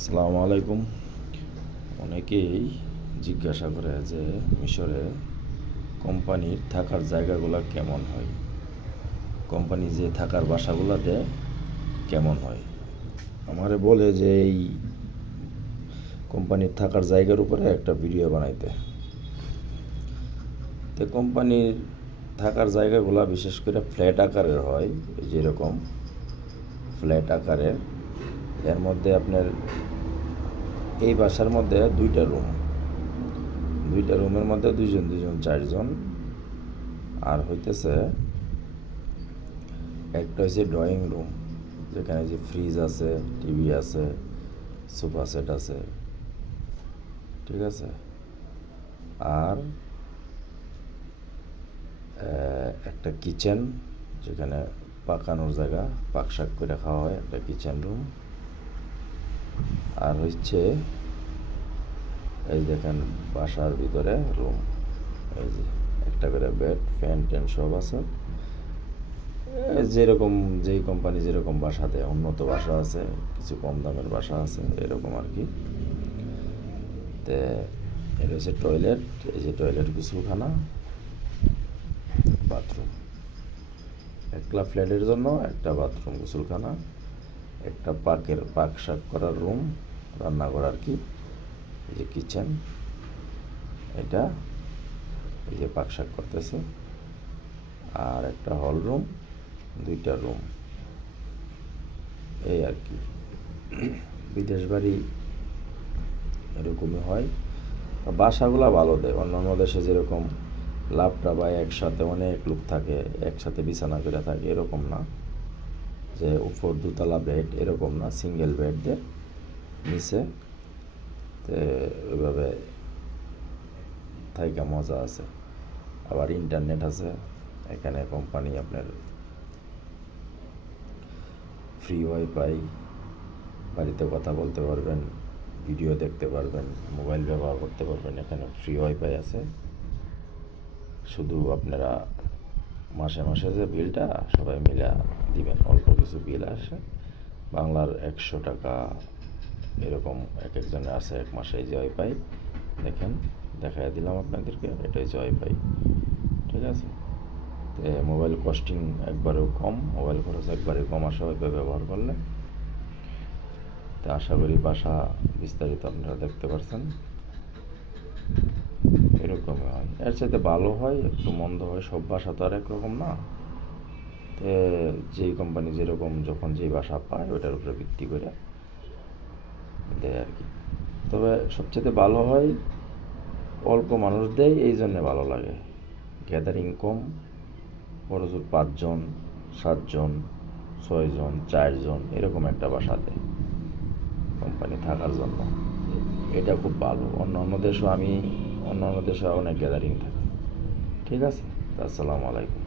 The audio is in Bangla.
আসসালামু আলাইকুম। অনেকেই জিজ্ঞাসা করে যে মিশরে কোম্পানির থাকার জায়গাগুলো কেমন হয়, কোম্পানি যে থাকার বাসাগুলো দেয় কেমন হয়। আমারে বলে যে এই কোম্পানির থাকার জায়গার উপরে একটা ভিডিও বানাইতে। তো কোম্পানির থাকার জায়গাগুলো বিশেষ করে ফ্ল্যাট আকারের হয়, যেরকম ফ্ল্যাট আকারের। এর মধ্যে আপনার এই বাসার মধ্যে দুইটা রুমের মধ্যে দুইজন চারজন। আর হইতেছে একটা হচ্ছে ড্রয়িং রুম, যেখানে যে ফ্রিজ আছে, টিভি আছে, সোফা সেট আছে, ঠিক আছে। আর একটা কিচেন, যেখানে পাকানোর জায়গা, পাক শাক করে খাওয়া হয়, একটা কিচেন রুম। আর হচ্ছে এই দেখেন বাসার ভিতরে রুম, এই যে একটা করে বেড, ফ্যান ট্যান সব আছে। যেরকম যেই কোম্পানি যেরকম বাসা দেয়, উন্নত বাসা আছে, কিছু কম দামের বাসা আছে, এরকম আর কি। তো এটা হচ্ছে টয়লেট, এই যে টয়লেট, গোসলখানা, বাথরুম। একলা ফ্ল্যাটের জন্য একটা বাথরুম, গোসলখানা, একটা পাক শাক করার রুম, রান্নাঘর আর কি। এই যে কিচেন, এটা এই যে পাক শাক করতেছে। আর একটা হল রুম, দুইটা রুম, এই আর কি। বিদেশ বাড়ি এরকমই হয়। বাসাগুলা ভালো দেয়। অন্যান্য দেশে যেরকম লাভটা বা একসাথে অনেক লোক থাকে, একসাথে বিছানা করে থাকে, এরকম না। যে উপর দুতলা বেড, এরকম না, সিঙ্গেল বেড দেয় নিচে। তো ওইভাবে থাইকা মজা আছে। আবার ইন্টারনেট আছে এখানে। কোম্পানি আপনার ফ্রি ওয়াইফাই, বাড়িতে কথা বলতে পারবেন, ভিডিও দেখতে পারবেন, মোবাইল ব্যবহার করতে পারবেন। এখানে ফ্রি ওয়াইফাই আছে। শুধু আপনারা মাসে মাসে যে বিলটা সবাই মিলে দিবেন, অল্প কিছু বিল আসে, বাংলার 100 টাকা এরকম এক একজনের আছে এক মাসে। এই যে ওয়াইফাই দেখেন, দেখাই দিলাম আপনাদেরকে, এটা হচ্ছে ওয়াইফাই, ঠিক আছে। তো মোবাইল কস্টিং একবারেও কম, মোবাইল খরচ একবারে কম আসে ওয়াইফাই ব্যবহার করলে। তো আশা করি বাসা বিস্তারিত আপনারা দেখতে পারছেন। এরকমই হয়, এর চাইতে ভালো হয়, একটু মন্দ হয়। সব বাসা তো আর একরকম না। তো যেই কোম্পানি যেরকম যখন যেই বাসা পায় ওটার উপরে ভিত্তি করে দেয় আর কি। তবে সবচেয়ে ভালো হয়, অল্প মানুষ দেয়, এই জন্যে ভালো লাগে। গ্যাদারিং কম, বড় জোর 5 জন, 7 জন, 6 জন, 4 জন, এরকম একটা বাসা দেয় কোম্পানি থাকার জন্য। এটা খুব ভালো। অন্যান্য দেশে অনেক গ্যাদারিং থাকে, ঠিক আছে। আসসালামু আলাইকুম।